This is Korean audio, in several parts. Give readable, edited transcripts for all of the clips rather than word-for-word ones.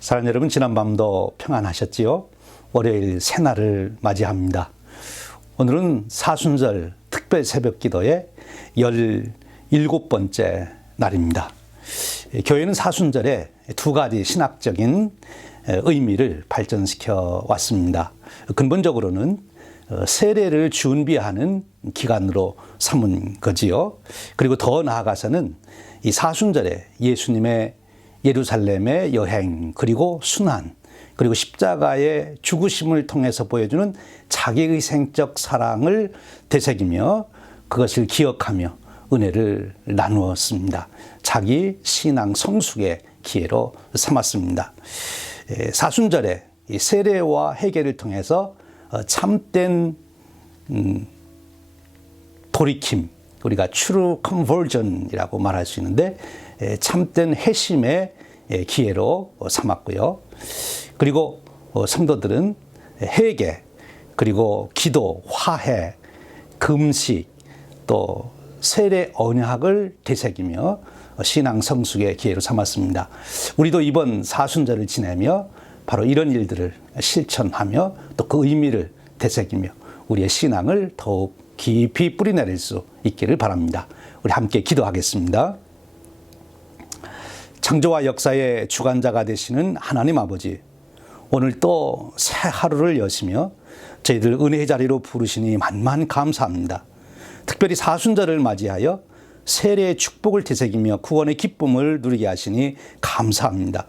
사랑하는 여러분, 지난밤도 평안하셨지요? 월요일 새날을 맞이합니다. 오늘은 사순절 특별 새벽 기도의 17번째 날입니다. 교회는 사순절에 두 가지 신학적인 의미를 발전시켜 왔습니다. 근본적으로는 세례를 준비하는 기간으로 삼은 거지요. 그리고 더 나아가서는 이 사순절에 예수님의 예루살렘의 여행, 그리고 순환, 그리고 십자가의 죽으심을 통해서 보여주는 자기의생적 사랑을 되새기며 그것을 기억하며 은혜를 나누었습니다. 자기 신앙 성숙의 기회로 삼았습니다. 사순절에 세례와 회개를 통해서 참된 돌이킴, 우리가 true conversion이라고 말할 수 있는데 참된 회심의 기회로 삼았고요. 그리고 성도들은 회개, 그리고 기도, 화해, 금식, 또 세례 언약을 되새기며 신앙 성숙의 기회로 삼았습니다. 우리도 이번 사순절을 지내며 바로 이런 일들을 실천하며 또 그 의미를 되새기며 우리의 신앙을 더욱 깊이 뿌리내릴 수 있기를 바랍니다. 우리 함께 기도하겠습니다. 창조와 역사의 주관자가 되시는 하나님 아버지, 오늘 또 새 하루를 여시며 저희들 은혜의 자리로 부르시니 만만 감사합니다. 특별히 사순절을 맞이하여 세례의 축복을 되새기며 구원의 기쁨을 누리게 하시니 감사합니다.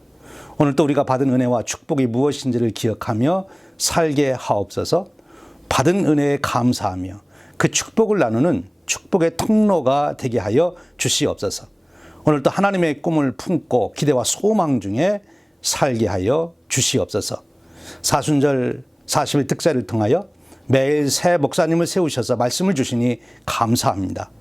오늘 또 우리가 받은 은혜와 축복이 무엇인지를 기억하며 살게 하옵소서. 받은 은혜에 감사하며 그 축복을 나누는 축복의 통로가 되게 하여 주시옵소서. 오늘도 하나님의 꿈을 품고 기대와 소망 중에 살게 하여 주시옵소서. 사순절 40일 특사를 통하여 매일 새 목사님을 세우셔서 말씀을 주시니 감사합니다.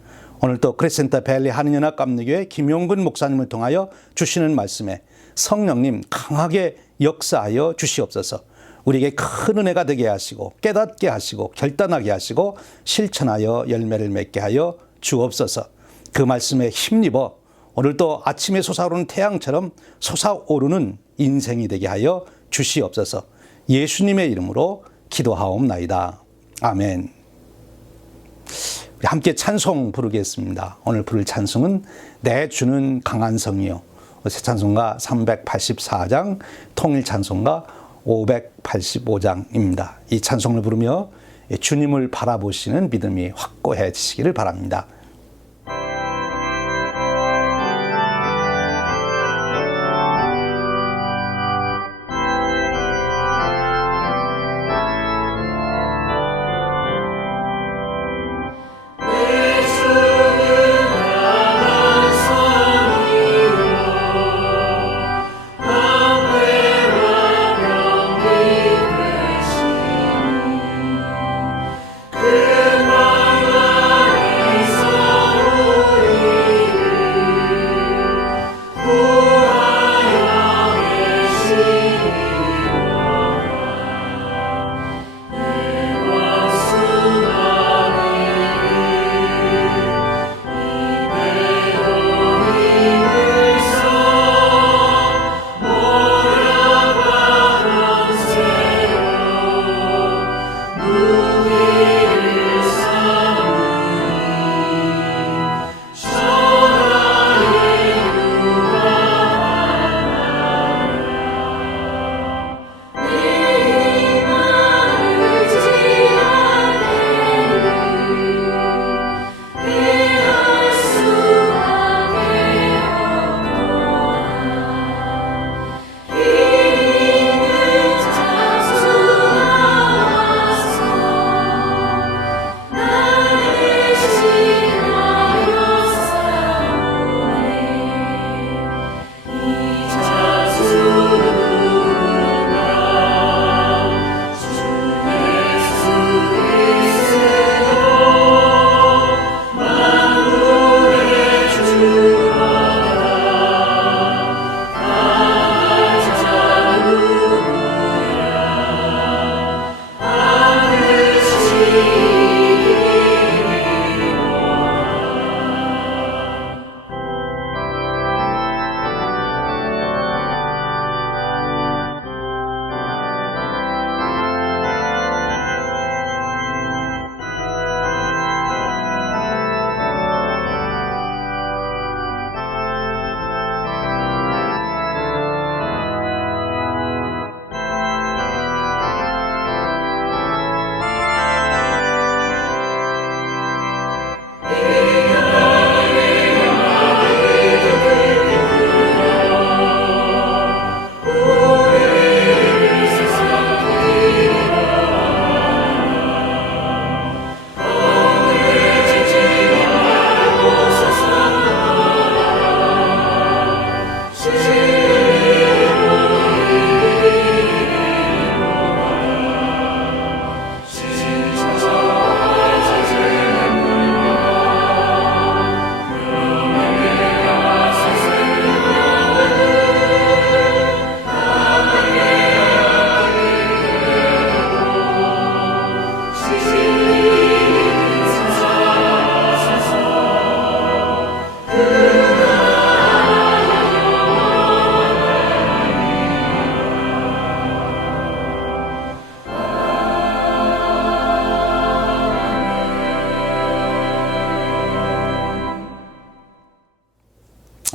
오늘 또 크레센터 밸리 한인연합감리교회 김용근 목사님을 통하여 주시는 말씀에 성령님 강하게 역사하여 주시옵소서. 우리에게 큰 은혜가 되게 하시고 깨닫게 하시고 결단하게 하시고 실천하여 열매를 맺게 하여 주옵소서. 그 말씀에 힘입어 오늘도 아침에 솟아오르는 태양처럼 솟아오르는 인생이 되게 하여 주시옵소서. 예수님의 이름으로 기도하옵나이다. 아멘. 우리 함께 찬송 부르겠습니다. 오늘 부를 찬송은 내 주는 강한 성이요, 새 찬송가 384장, 통일 찬송가 585장입니다. 이 찬송을 부르며 주님을 바라보시는 믿음이 확고해지시기를 바랍니다. 그만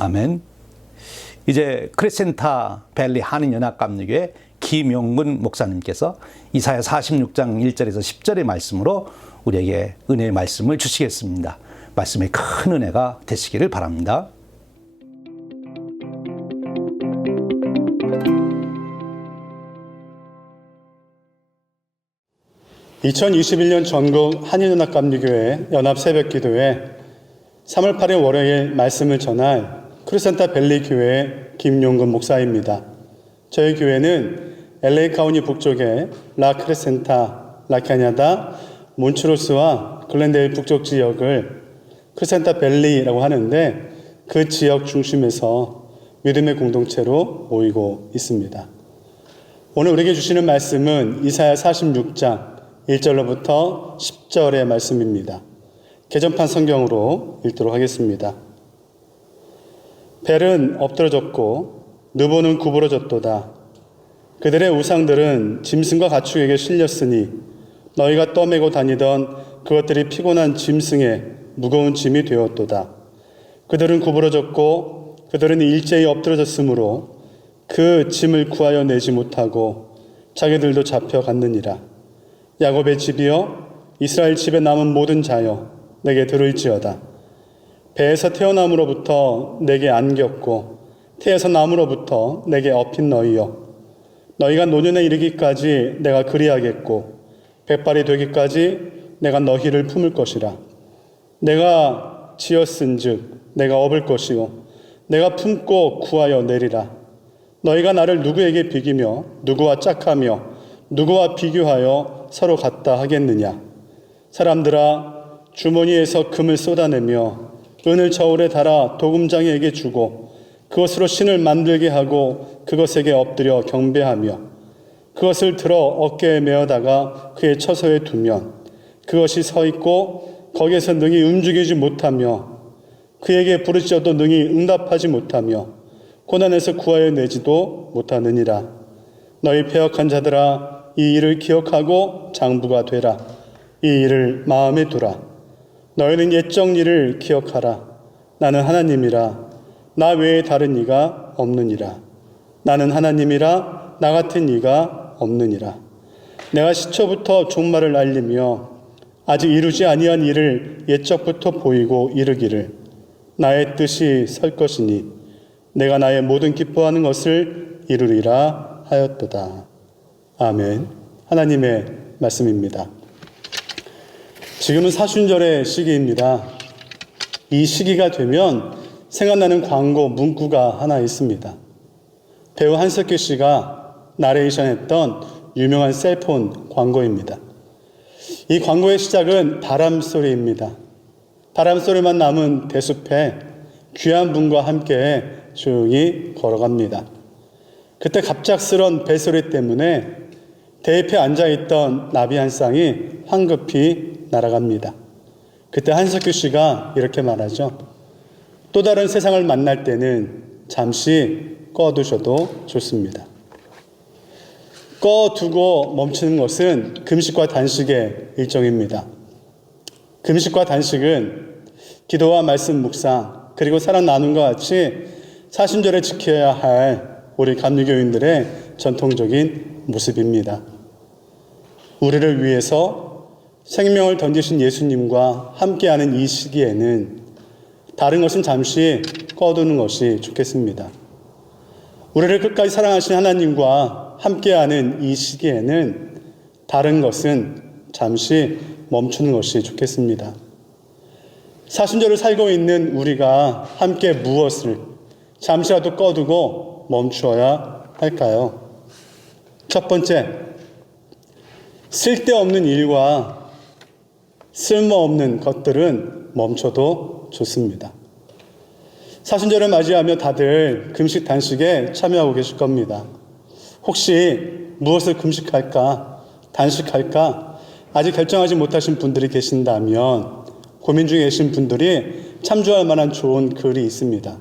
아멘. 이제 크레센타 밸리 한인연합감리교회 김용근 목사님께서 이사야 46장 1절에서 10절의 말씀으로 우리에게 은혜의 말씀을 주시겠습니다. 말씀에 큰 은혜가 되시기를 바랍니다. (2021년) 전국 한인연합감리교회 연합새벽기도회 3월 8일 월요일 말씀을 전할 크레센타 밸리 교회 김용근 목사입니다. 저희 교회는 LA 카운티 북쪽의 라 크레센타, 라카냐다, 몬트로스와 글렌데일 북쪽 지역을 크레센타 밸리라고 하는데, 그 지역 중심에서 믿음의 공동체로 모이고 있습니다. 오늘 우리에게 주시는 말씀은 이사야 46장 1절로부터 10절의 말씀입니다. 개정판 성경으로 읽도록 하겠습니다. 벨은 엎드러졌고 느보는 구부러졌도다. 그들의 우상들은 짐승과 가축에게 실렸으니 너희가 떠매고 다니던 그것들이 피곤한 짐승의 무거운 짐이 되었도다. 그들은 구부러졌고 그들은 일제히 엎드러졌으므로 그 짐을 구하여 내지 못하고 자기들도 잡혀갔느니라. 야곱의 집이여, 이스라엘 집에 남은 모든 자여, 내게 들을지어다. 배에서 태어남으로부터 내게 안겼고 태에서 남으로부터 내게 업힌 너희여, 너희가 노년에 이르기까지 내가 그리하겠고 백발이 되기까지 내가 너희를 품을 것이라. 내가 지었은즉 내가 업을 것이요 내가 품고 구하여 내리라. 너희가 나를 누구에게 비기며 누구와 짝하며 누구와 비교하여 서로 같다 하겠느냐. 사람들아, 주머니에서 금을 쏟아내며 은을 저울에 달아 도금장이에게 주고 그것으로 신을 만들게 하고 그것에게 엎드려 경배하며 그것을 들어 어깨에 메어다가 그의 처소에 두면 그것이 서 있고 거기에서 능히 움직이지 못하며 그에게 부르짖어도 능히 응답하지 못하며 고난에서 구하여 내지도 못하느니라. 너희 패역한 자들아, 이 일을 기억하고 장부가 되라. 이 일을 마음에 두라. 너희는 옛적 일을 기억하라. 나는 하나님이라. 나 외에 다른 이가 없느니라. 나는 하나님이라. 나 같은 이가 없느니라. 내가 시초부터 종말을 알리며 아직 이루지 아니한 일을 옛적부터 보이고 이르기를 나의 뜻이 설 것이니 내가 나의 모든 기뻐하는 것을 이루리라 하였도다. 아멘. 하나님의 말씀입니다. 지금은 사순절의 시기입니다. 이 시기가 되면 생각나는 광고 문구가 하나 있습니다. 배우 한석규 씨가 나레이션했던 유명한 셀폰 광고입니다. 이 광고의 시작은 바람소리입니다. 바람소리만 남은 대숲에 귀한 분과 함께 조용히 걸어갑니다. 그때 갑작스런 벨소리 때문에 대잎에 앉아있던 나비 한 쌍이 황급히 날아갑니다. 그때 한석규 씨가 이렇게 말하죠. 또 다른 세상을 만날 때는 잠시 꺼두셔도 좋습니다. 꺼두고 멈추는 것은 금식과 단식의 일종입니다. 금식과 단식은 기도와 말씀 묵상 그리고 사랑 나눔과 같이 사순절에 지켜야 할 우리 감리교인들의 전통적인 모습입니다. 우리를 위해서 생명을 던지신 예수님과 함께하는 이 시기에는 다른 것은 잠시 꺼두는 것이 좋겠습니다. 우리를 끝까지 사랑하신 하나님과 함께하는 이 시기에는 다른 것은 잠시 멈추는 것이 좋겠습니다. 사순절을 살고 있는 우리가 함께 무엇을 잠시라도 꺼두고 멈추어야 할까요? 첫 번째, 쓸데없는 일과 쓸모없는 것들은 멈춰도 좋습니다. 사순절을 맞이하며 다들 금식 단식에 참여하고 계실 겁니다. 혹시 무엇을 금식할까, 단식할까 아직 결정하지 못하신 분들이 계신다면 고민 중에 계신 분들이 참조할 만한 좋은 글이 있습니다.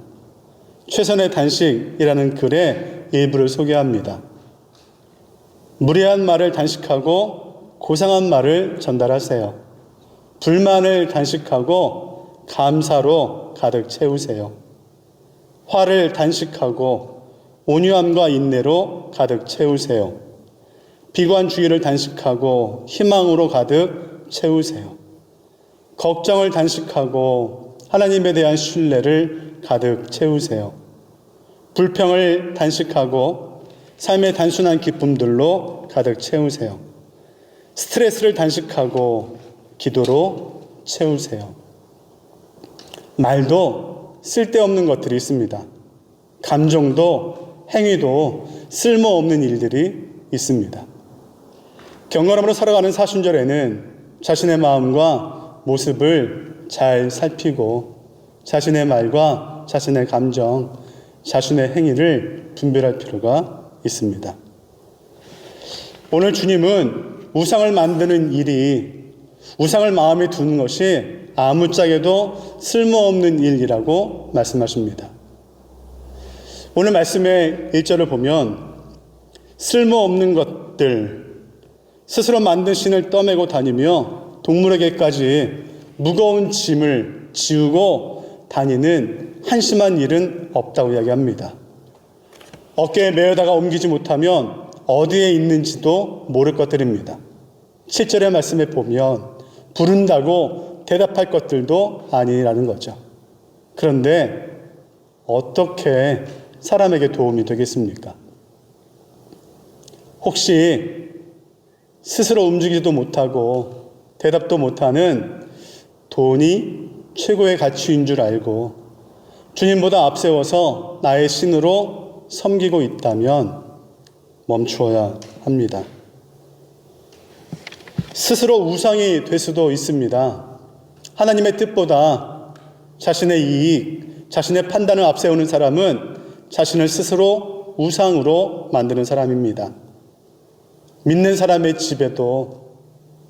최선의 단식이라는 글의 일부를 소개합니다. 무례한 말을 단식하고 고상한 말을 전달하세요. 불만을 단식하고 감사로 가득 채우세요. 화를 단식하고 온유함과 인내로 가득 채우세요. 비관주의를 단식하고 희망으로 가득 채우세요. 걱정을 단식하고 하나님에 대한 신뢰를 가득 채우세요. 불평을 단식하고 삶의 단순한 기쁨들로 가득 채우세요. 스트레스를 단식하고 기도로 채우세요. 말도 쓸데없는 것들이 있습니다. 감정도 행위도 쓸모없는 일들이 있습니다. 경건함으로 살아가는 사순절에는 자신의 마음과 모습을 잘 살피고 자신의 말과 자신의 감정, 자신의 행위를 분별할 필요가 있습니다. 오늘 주님은 우상을 만드는 일이, 우상을 마음에 두는 것이 아무짝에도 쓸모없는 일이라고 말씀하십니다. 오늘 말씀의 1절을 보면 쓸모없는 것들, 스스로 만든 신을 떠매고 다니며 동물에게까지 무거운 짐을 지우고 다니는 한심한 일은 없다고 이야기합니다. 어깨에 메어다가 옮기지 못하면 어디에 있는지도 모를 것들입니다. 7절의 말씀에 보면 부른다고 대답할 것들도 아니라는 거죠. 그런데 어떻게 사람에게 도움이 되겠습니까? 혹시 스스로 움직이지도 못하고 대답도 못하는 돈이 최고의 가치인 줄 알고 주님보다 앞세워서 나의 신으로 섬기고 있다면 멈추어야 합니다. 스스로 우상이 될 수도 있습니다. 하나님의 뜻보다 자신의 이익, 자신의 판단을 앞세우는 사람은 자신을 스스로 우상으로 만드는 사람입니다. 믿는 사람의 집에도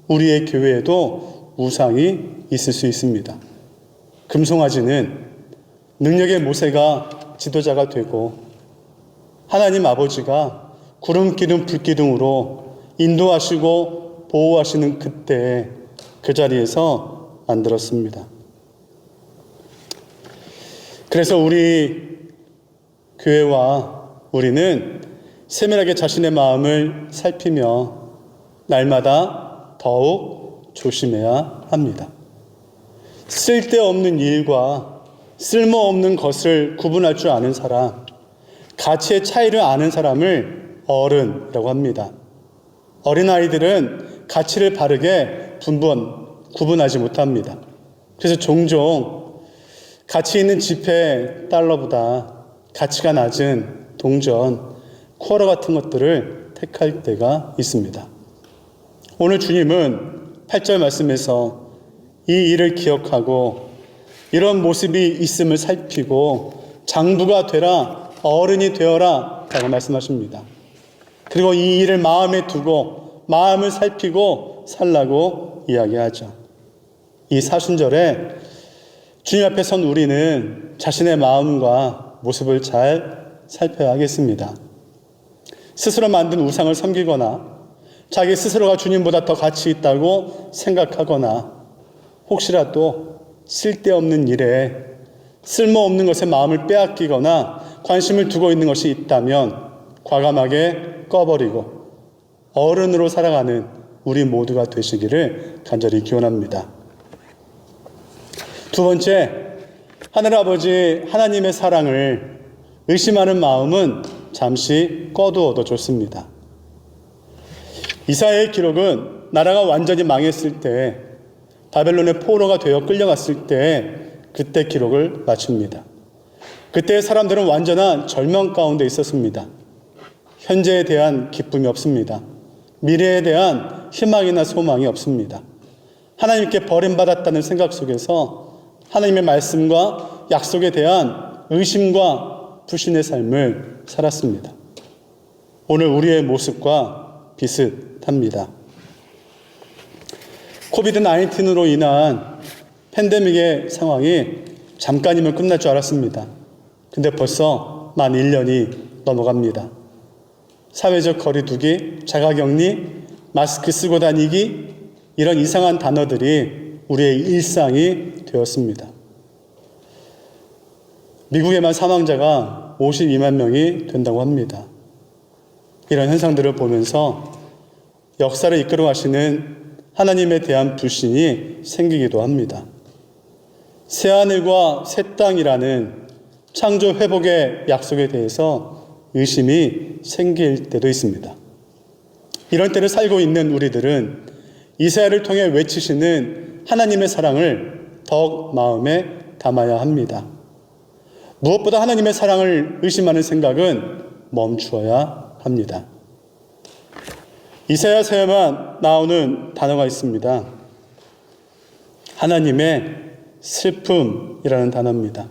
우리의 교회에도 우상이 있을 수 있습니다. 금송아지는 능력의 모세가 지도자가 되고 하나님 아버지가 구름 기둥 불 기둥으로 인도하시고 보호하시는 그때 그 자리에서 만들었습니다. 그래서 우리 교회와 우리는 세밀하게 자신의 마음을 살피며 날마다 더욱 조심해야 합니다. 쓸데없는 일과 쓸모없는 것을 구분할 줄 아는 사람, 가치의 차이를 아는 사람을 어른이라고 합니다. 어린아이들은 가치를 바르게 구분하지 못합니다. 그래서 종종 가치 있는 지폐 달러보다 가치가 낮은 동전, 쿼러 같은 것들을 택할 때가 있습니다. 오늘 주님은 8절 말씀에서 이 일을 기억하고 이런 모습이 있음을 살피고 장부가 되라, 어른이 되어라 라고 말씀하십니다. 그리고 이 일을 마음에 두고 마음을 살피고 살라고 이야기하죠. 이 사순절에 주님 앞에 선 우리는 자신의 마음과 모습을 잘 살펴야 하겠습니다. 스스로 만든 우상을 섬기거나 자기 스스로가 주님보다 더 가치 있다고 생각하거나 혹시라도 쓸데없는 일에 쓸모없는 것에 마음을 빼앗기거나 관심을 두고 있는 것이 있다면 과감하게 꺼버리고 어른으로 살아가는 우리 모두가 되시기를 간절히 기원합니다. 두 번째, 하늘아버지 하나님의 사랑을 의심하는 마음은 잠시 꺼두어도 좋습니다. 이사야의 기록은 나라가 완전히 망했을 때 바벨론의 포로가 되어 끌려갔을 때 그때 기록을 마칩니다. 그때 사람들은 완전한 절망 가운데 있었습니다. 현재에 대한 기쁨이 없습니다. 미래에 대한 희망이나 소망이 없습니다. 하나님께 버림받았다는 생각 속에서 하나님의 말씀과 약속에 대한 의심과 불신의 삶을 살았습니다. 오늘 우리의 모습과 비슷합니다. 코비드-19로 인한 팬데믹의 상황이 잠깐이면 끝날 줄 알았습니다. 근데 벌써 만 1년이 넘어갑니다. 사회적 거리두기, 자가격리, 마스크 쓰고 다니기 이런 이상한 단어들이 우리의 일상이 되었습니다. 미국에만 사망자가 52만 명이 된다고 합니다. 이런 현상들을 보면서 역사를 이끌어 가시는 하나님에 대한 불신이 생기기도 합니다. 새하늘과 새 땅이라는 창조 회복의 약속에 대해서 의심이 생길 때도 있습니다. 이런 때를 살고 있는 우리들은 이사야를 통해 외치시는 하나님의 사랑을 더욱 마음에 담아야 합니다. 무엇보다 하나님의 사랑을 의심하는 생각은 멈추어야 합니다. 이사야서에만 나오는 단어가 있습니다. 하나님의 슬픔이라는 단어입니다.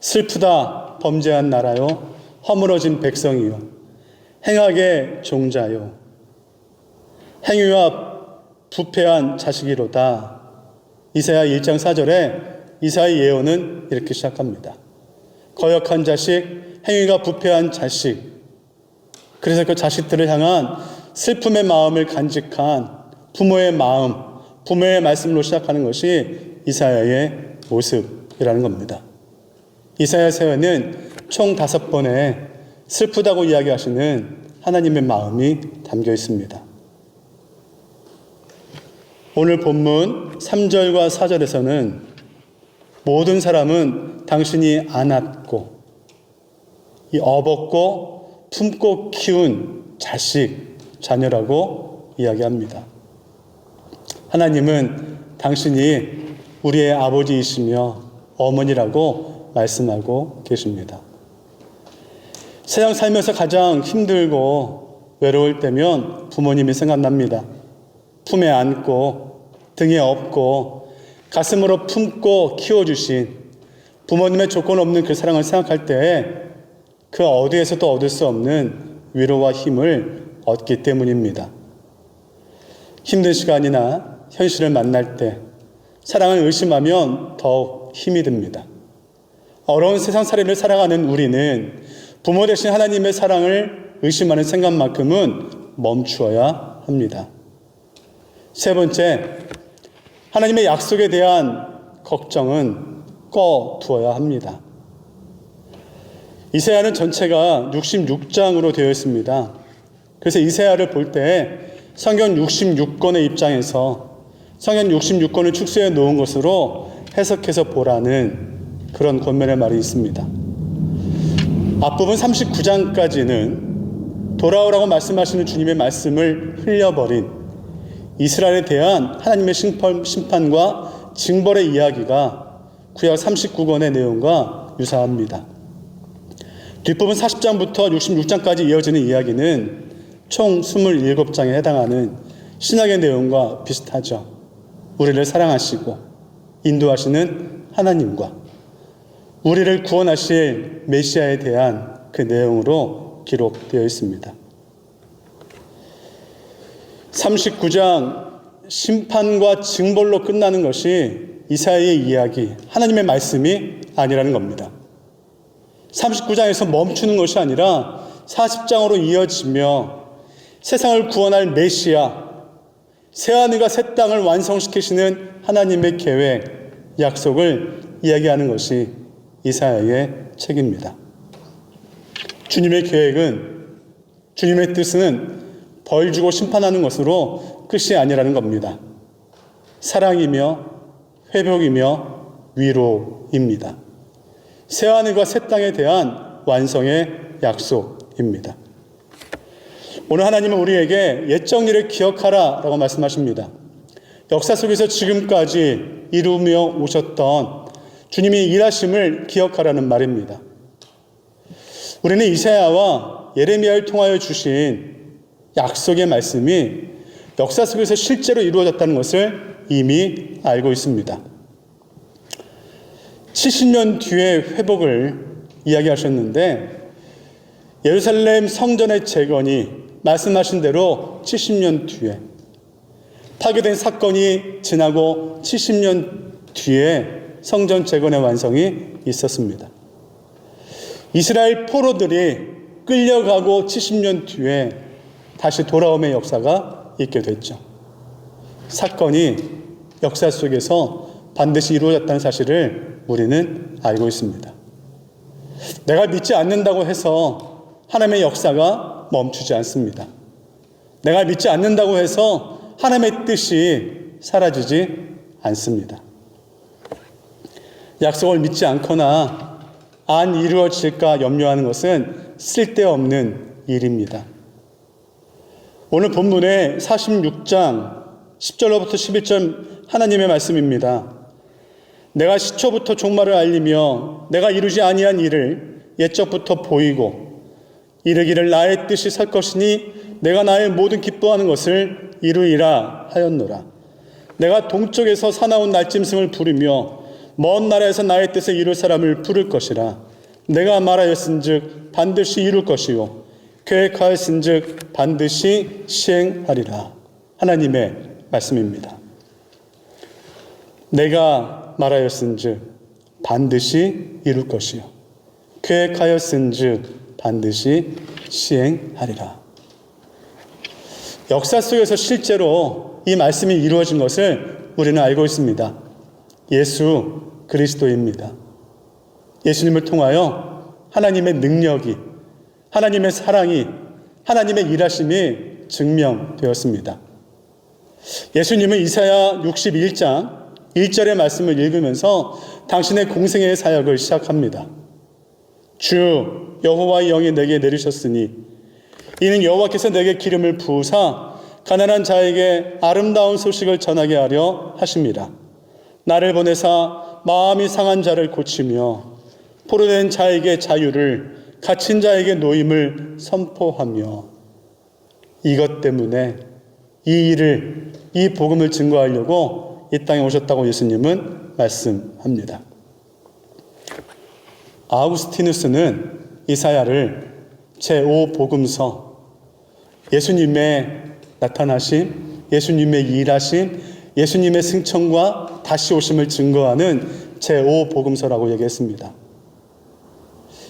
슬프다 범죄한 나라요, 허물어진 백성이요, 행악의 종자요, 행위와 부패한 자식이로다. 이사야 1장 4절에 이사야 예언은 이렇게 시작합니다. 거역한 자식, 행위가 부패한 자식. 그래서 그 자식들을 향한 슬픔의 마음을 간직한 부모의 마음, 부모의 말씀으로 시작하는 것이 이사야의 모습이라는 겁니다. 이사야서에는 총 5번의 슬프다고 이야기하시는 하나님의 마음이 담겨 있습니다. 오늘 본문 3절과 4절에서는 모든 사람은 당신이 안았고 업었고 품고 키운 자식, 자녀라고 이야기합니다. 하나님은 당신이 우리의 아버지이시며 어머니라고 말씀하고 계십니다. 세상 살면서 가장 힘들고 외로울 때면 부모님이 생각납니다. 품에 안고 등에 업고 가슴으로 품고 키워주신 부모님의 조건 없는 그 사랑을 생각할 때 그 어디에서도 얻을 수 없는 위로와 힘을 얻기 때문입니다. 힘든 시간이나 현실을 만날 때 사랑을 의심하면 더욱 힘이 듭니다. 어려운 세상살이를 살아가는 우리는 부모 대신 하나님의 사랑을 의심하는 생각만큼은 멈추어야 합니다. 세 번째, 하나님의 약속에 대한 걱정은 꺼두어야 합니다. 이사야는 전체가 66장으로 되어 있습니다. 그래서 이사야를 볼 때 성경 66권의 입장에서 성경 66권을 축소해 놓은 것으로 해석해서 보라는 그런 권면의 말이 있습니다. 앞부분 39장까지는 돌아오라고 말씀하시는 주님의 말씀을 흘려버린 이스라엘에 대한 하나님의 심판과 징벌의 이야기가 구약 39권의 내용과 유사합니다. 뒷부분 40장부터 66장까지 이어지는 이야기는 총 27장에 해당하는 신약의 내용과 비슷하죠. 우리를 사랑하시고 인도하시는 하나님과 우리를 구원하실 메시아에 대한 그 내용으로 기록되어 있습니다. 39장 심판과 징벌로 끝나는 것이 이사야의 이야기, 하나님의 말씀이 아니라는 겁니다. 39장에서 멈추는 것이 아니라 40장으로 이어지며 세상을 구원할 메시아, 새하늘과 새 땅을 완성시키시는 하나님의 계획, 약속을 이야기하는 것이 이사야의 책입니다. 주님의 계획은, 주님의 뜻은 벌 주고 심판하는 것으로 끝이 아니라는 겁니다. 사랑이며 회복이며 위로입니다. 새하늘과 새 땅에 대한 완성의 약속입니다. 오늘 하나님은 우리에게 옛 정리를 기억하라 라고 말씀하십니다. 역사 속에서 지금까지 이루며 오셨던 주님이 일하심을 기억하라는 말입니다. 우리는 이사야와 예레미야를 통하여 주신 약속의 말씀이 역사 속에서 실제로 이루어졌다는 것을 이미 알고 있습니다. 70년 뒤의 회복을 이야기하셨는데 예루살렘 성전의 재건이 말씀하신 대로 70년 뒤에, 파괴된 사건이 지나고 70년 뒤에 성전 재건의 완성이 있었습니다. 이스라엘 포로들이 끌려가고 70년 뒤에 다시 돌아옴의 역사가 있게 됐죠. 사건이 역사 속에서 반드시 이루어졌다는 사실을 우리는 알고 있습니다. 내가 믿지 않는다고 해서 하나님의 역사가 멈추지 않습니다. 내가 믿지 않는다고 해서 하나님의 뜻이 사라지지 않습니다. 약속을 믿지 않거나 안 이루어질까 염려하는 것은 쓸데없는 일입니다. 오늘 본문의 46장 10절로부터 11절 하나님의 말씀입니다. 내가 시초부터 종말을 알리며 내가 이루지 아니한 일을 옛적부터 보이고 이르기를 나의 뜻이 설 것이니 내가 나의 모든 기뻐하는 것을 이루리라 하였노라. 내가 동쪽에서 사나운 날짐승을 부르며 먼 나라에서 나의 뜻을 이룰 사람을 부를 것이라. 내가 말하였은즉 반드시 이룰 것이요 계획하였은즉 반드시 시행하리라. 하나님의 말씀입니다. 내가 말하였은즉 반드시 이룰 것이요 계획하였은즉 반드시 시행하리라. 역사 속에서 실제로 이 말씀이 이루어진 것을 우리는 알고 있습니다. 예수 그리스도입니다. 예수님을 통하여 하나님의 능력이, 하나님의 사랑이, 하나님의 일하심이 증명되었습니다. 예수님은 이사야 61장 1절의 말씀을 읽으면서 당신의 공생애의 사역을 시작합니다. 주 여호와의 영이 내게 내리셨으니 이는 여호와께서 내게 기름을 부으사 가난한 자에게 아름다운 소식을 전하게 하려 하십니다. 나를 보내사 마음이 상한 자를 고치며 포로된 자에게 자유를, 갇힌 자에게 노임을 선포하며. 이것 때문에 이 복음을 증거하려고 이 땅에 오셨다고 예수님은 말씀합니다. 아우구스티누스는 이사야를 제5복음서, 예수님의 나타나심, 예수님의 일하심, 예수님의 승천과 다시 오심을 증거하는 제5복음서라고 얘기했습니다.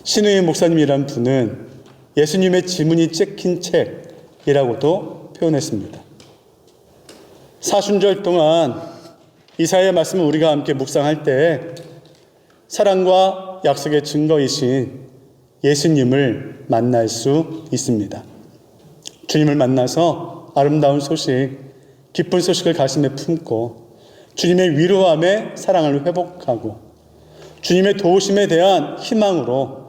신우의 목사님이란 분은 예수님의 지문이 찍힌 책이라고도 표현했습니다. 사순절 동안 이사야의 말씀을 우리가 함께 묵상할 때 사랑과 약속의 증거이신 예수님을 만날 수 있습니다. 주님을 만나서 아름다운 소식, 기쁜 소식을 가슴에 품고 주님의 위로함에 사랑을 회복하고 주님의 도우심에 대한 희망으로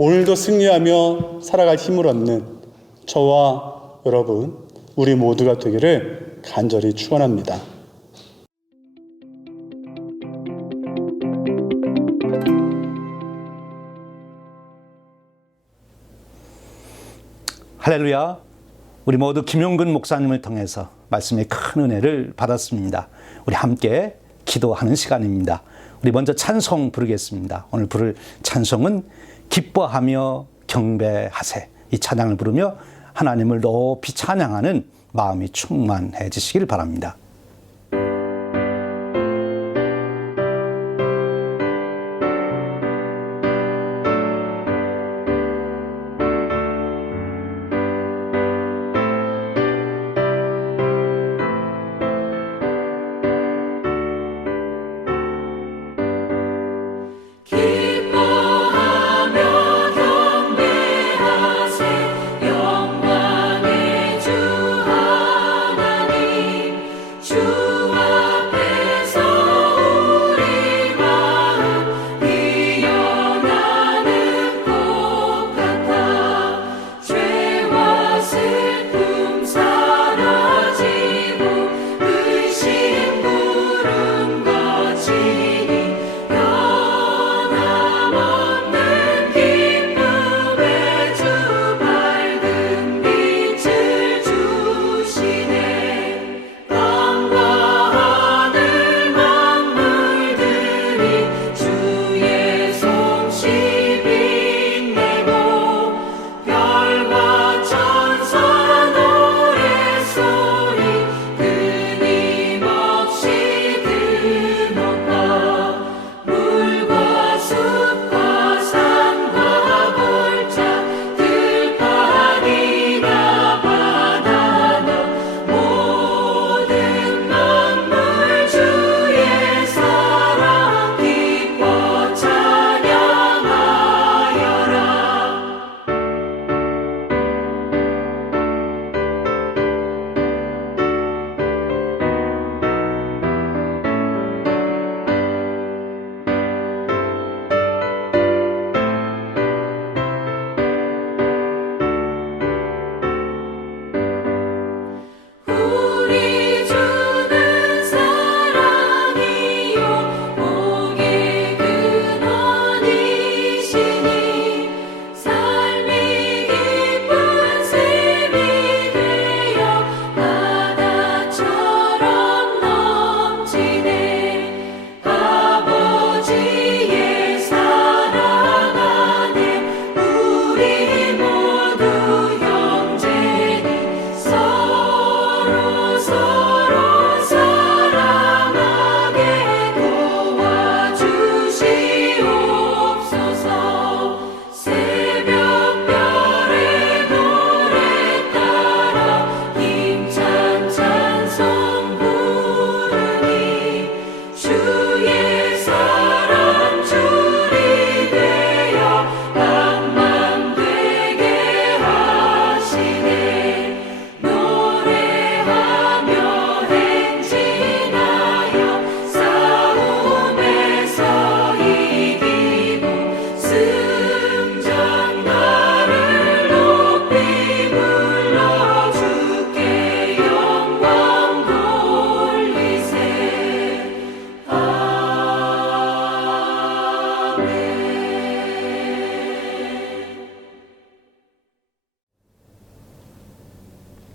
오늘도 승리하며 살아갈 힘을 얻는 저와 여러분, 우리 모두가 되기를 간절히 축원합니다. 할렐루야. 우리 모두 김용근 목사님을 통해서 말씀의 큰 은혜를 받았습니다. 우리 함께 기도하는 시간입니다. 우리 먼저 찬송 부르겠습니다. 오늘 부를 찬송은 기뻐하며 경배하세. 이 찬양을 부르며 하나님을 높이 찬양하는 마음이 충만해지시길 바랍니다.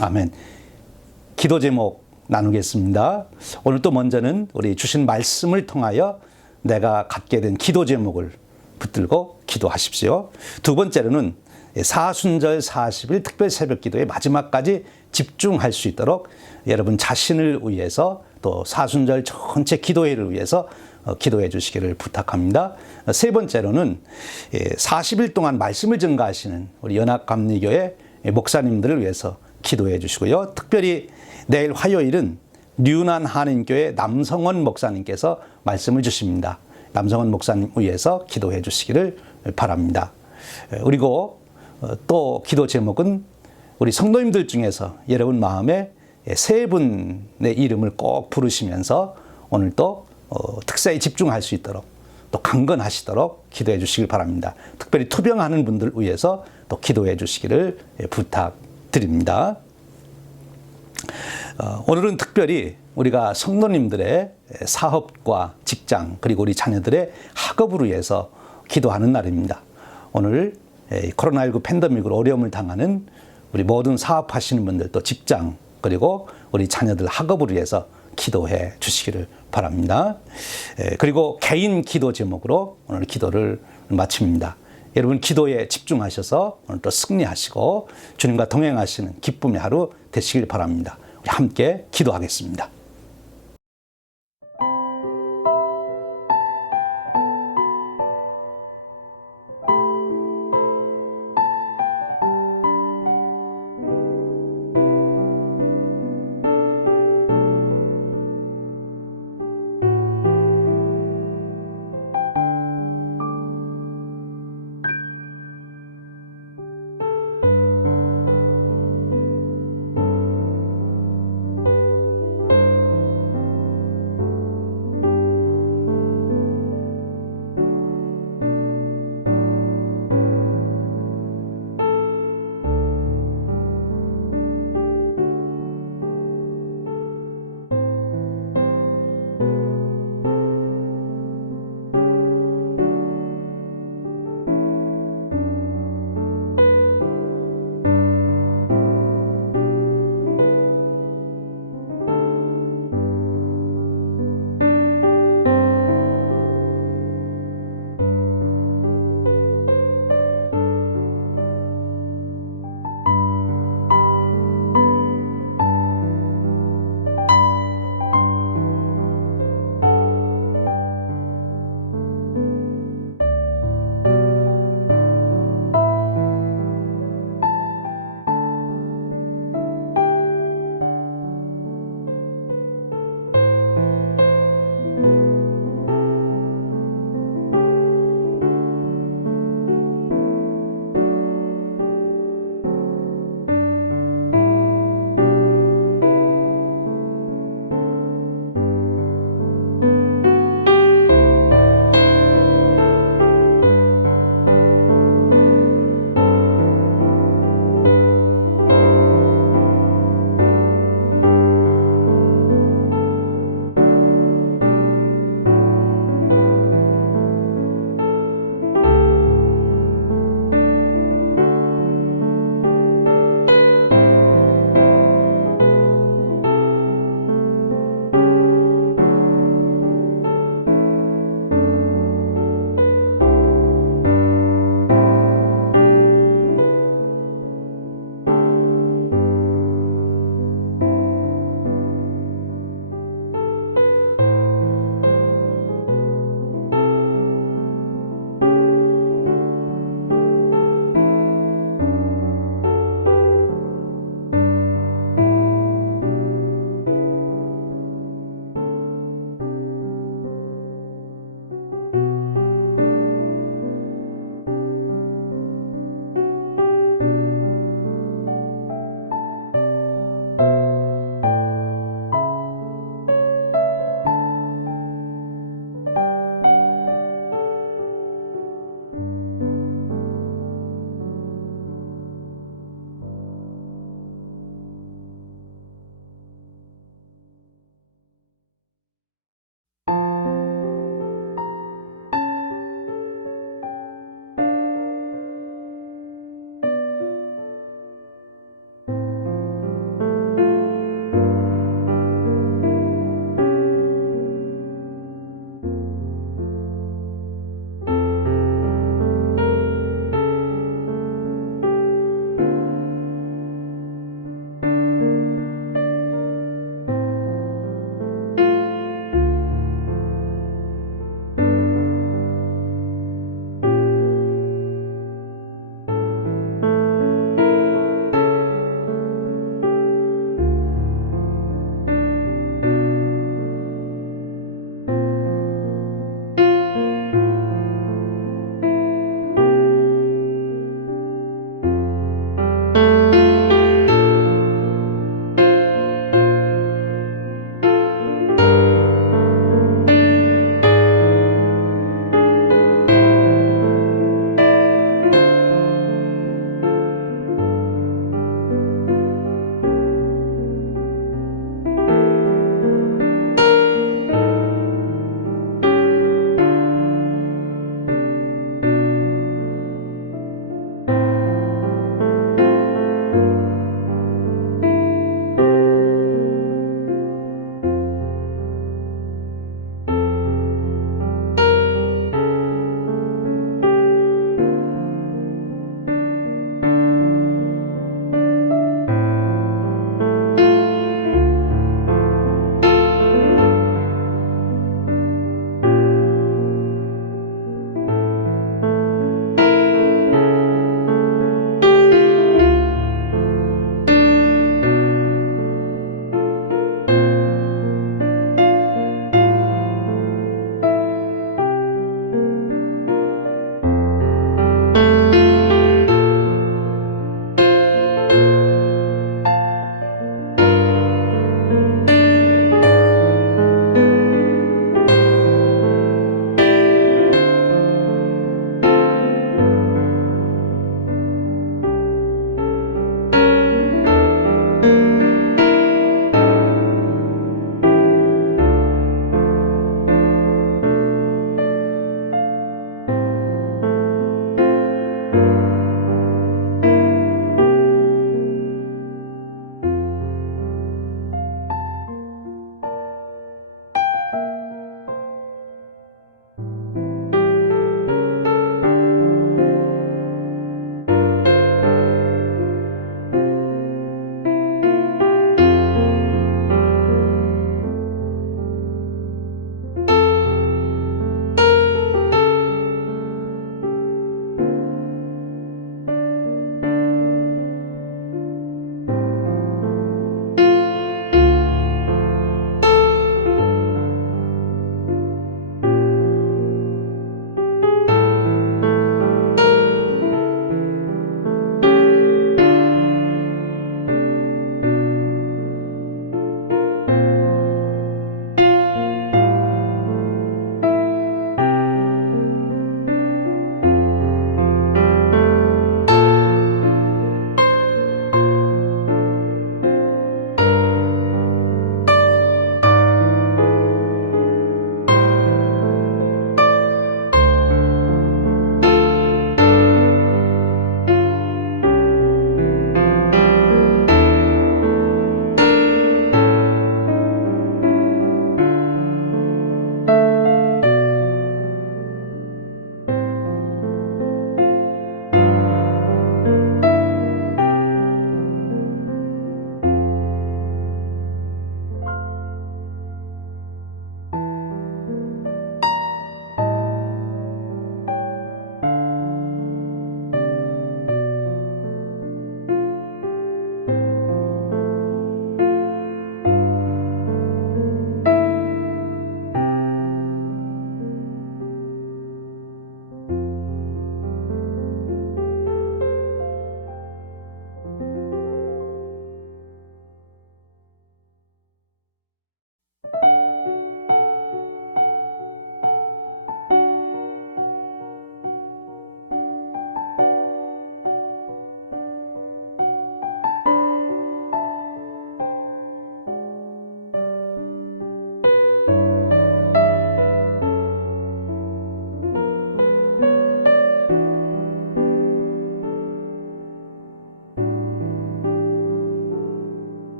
아멘. 기도 제목 나누겠습니다. 오늘 또 먼저는 우리 주신 말씀을 통하여 내가 갖게 된 기도 제목을 붙들고 기도하십시오. 두 번째로는 사순절 40일 특별 새벽 기도의 마지막까지 집중할 수 있도록 여러분 자신을 위해서 또 사순절 전체 기도회를 위해서 기도해 주시기를 부탁합니다. 세 번째로는 40일 동안 말씀을 증거하시는 우리 연합감리교회 목사님들을 위해서 기도해 주시고요. 특별히 내일 화요일은 류난 한인교회 남성원 목사님께서 말씀을 주십니다. 남성원 목사님 위해서 기도해 주시기를 바랍니다. 그리고 또 기도 제목은 우리 성도님들 중에서 여러분 마음에 세 분의 이름을 꼭 부르시면서 오늘 또 특사에 집중할 수 있도록 또 강건하시도록 기도해 주시길 바랍니다. 특별히 투병하는 분들 위해서 또 기도해 주시기를 부탁드립니다. 오늘은 특별히 우리가 성도님들의 사업과 직장 그리고 우리 자녀들의 학업을 위해서 기도하는 날입니다. 오늘 코로나19 팬데믹으로 어려움을 당하는 우리 모든 사업하시는 분들 또 직장 그리고 우리 자녀들 학업을 위해서 기도해 주시기를 바랍니다. 그리고 개인 기도 제목으로 오늘 기도를 마칩니다. 여러분 기도에 집중하셔서 오늘 또 승리하시고 주님과 동행하시는 기쁨의 하루 되시길 바랍니다. 우리 함께 기도하겠습니다.